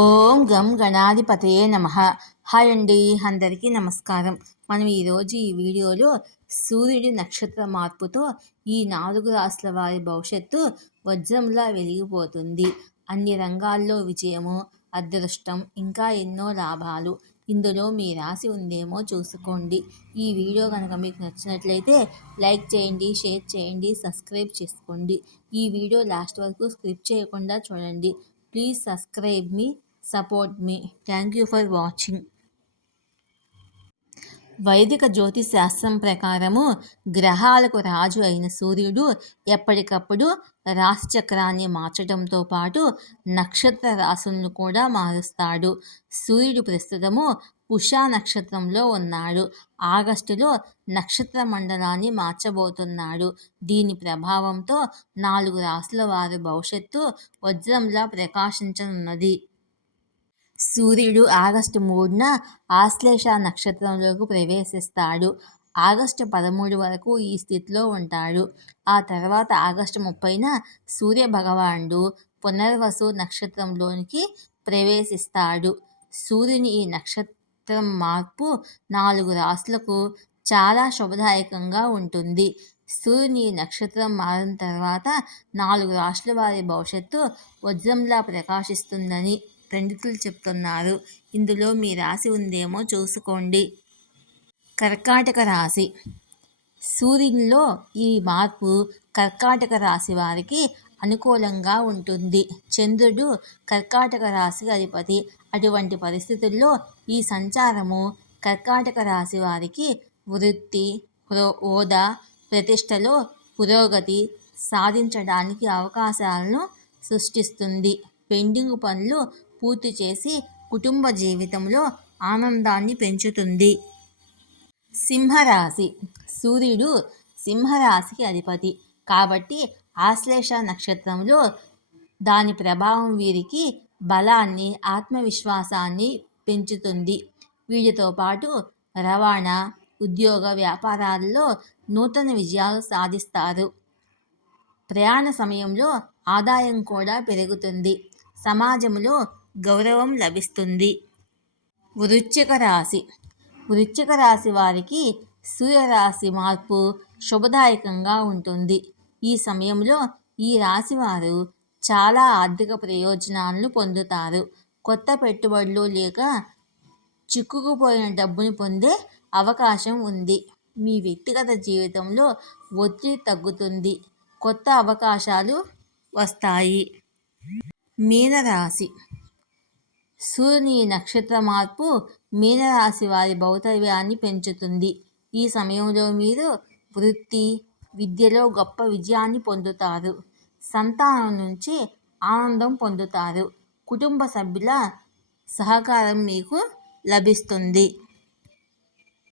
ఓం గం గణాధిపతయే నమ. హాయ్ అండి అందరికీ నమస్కారం. మనం ఈరోజు ఈ వీడియోలో సూర్యుడి నక్షత్ర మార్పుతో ఈ నాలుగు రాష్ట్ర వారి భవిష్యత్తు వజ్రంలా వెలిగిపోతుంది. అన్ని రంగాల్లో విజయము అదృష్టం ఇంకా ఎన్నో లాభాలు ఇందులో మీ రాసి ఉందేమో చూసుకోండి. ఈ వీడియో కనుక మీకు నచ్చినట్లయితే లైక్ చేయండి షేర్ చేయండి సబ్స్క్రైబ్ చేసుకోండి. ఈ వీడియో లాస్ట్ వరకు స్క్రిప్ట్ చేయకుండా చూడండి. ప్లీజ్ సబ్స్క్రైబ్ మీ సపోర్ట్ మీ థ్యాంక్ యూ ఫర్ వాచింగ్ వైదిక జ్యోతిష్ శాస్త్రం ప్రకారము గ్రహాలకు రాజు అయిన సూర్యుడు ఎప్పటికప్పుడు రాశి చక్రాన్ని మార్చడంతో పాటు నక్షత్ర రాశులను కూడా మారుస్తాడు. సూర్యుడు ప్రస్తుతము పుషా నక్షత్రంలో ఉన్నాడు. ఆగస్టులో నక్షత్ర మండలాన్ని మార్చబోతున్నాడు. దీని ప్రభావంతో నాలుగు రాసుల వారి భవిష్యత్తు వజ్రంలా ప్రకాశించనున్నది. సూర్యుడు ఆగస్టు మూడున ఆశ్లేష నక్షత్రంలోకి ప్రవేశిస్తాడు. ఆగస్టు పదమూడు వరకు ఈ స్థితిలో ఉంటాడు. ఆ తర్వాత ఆగస్టు ముప్పైన సూర్య భగవానుడు పునర్వసు నక్షత్రంలోనికి ప్రవేశిస్తాడు. సూర్యుని ఈ నక్షత్ర మార్పు నాలుగు రాశులకు చాలా శుభదాయకంగా ఉంటుంది. సూర్యుని నక్షత్రం మారిన తర్వాత నాలుగు రాష్ట్రాల వారి భవిష్యత్తు వజ్రంలా ప్రకాశిస్తుందని పండితులు చెప్తున్నారు. ఇందులో మీ రాశి ఉందేమో చూసుకోండి. కర్కాటక రాశి. సూర్యునిలో ఈ మార్పు కర్కాటక రాశి వారికి అనుకూలంగా ఉంటుంది. చంద్రుడు కర్కాటక రాశి అధిపతి. అటువంటి పరిస్థితుల్లో ఈ సంచారము కర్కాటక రాశి వారికి వృత్తి హోదా ప్రతిష్టలో పురోగతి సాధించడానికి అవకాశాలను సృష్టిస్తుంది. పెండింగ్ పనులు పూర్తి చేసి కుటుంబ జీవితంలో ఆనందాన్ని పెంచుతుంది. సింహరాశి. సూర్యుడు సింహరాశికి అధిపతి. కాబట్టి ఆశ్లేష నక్షత్రంలో దాని ప్రభావం వీరికి బలాన్ని ఆత్మవిశ్వాసాన్ని పెంచుతుంది. వీటితో పాటు రవాణా ఉద్యోగ వ్యాపారాల్లో నూతన విజయాలు సాధిస్తారు. ప్రయాణ సమయంలో ఆదాయం కూడా పెరుగుతుంది. సమాజంలో గౌరవం లభిస్తుంది. వృశ్చిక రాశి. వృశ్చిక రాశి వారికి సూర్యరాశి మార్పు శుభదాయకంగా ఉంటుంది. ఈ సమయంలో ఈ రాశి వారు చాలా ఆర్థిక ప్రయోజనాలను పొందుతారు. కొత్త పెట్టుబడులు లేక చిక్కుకుపోయిన డబ్బును పొందే అవకాశం ఉంది. మీ వ్యక్తిగత జీవితంలో ఒత్తిడి తగ్గుతుంది. కొత్త అవకాశాలు వస్తాయి. మీనరాశి. సూర్యుని నక్షత్ర మార్పు మీనరాశి వారి భౌతవ్యాన్ని పెంచుతుంది. ఈ సమయంలో మీరు వృత్తి విద్యలో గొప్ప విజయాన్ని పొందుతారు. సంతానం నుంచి ఆనందం పొందుతారు. కుటుంబ సభ్యుల సహకారం మీకు లభిస్తుంది.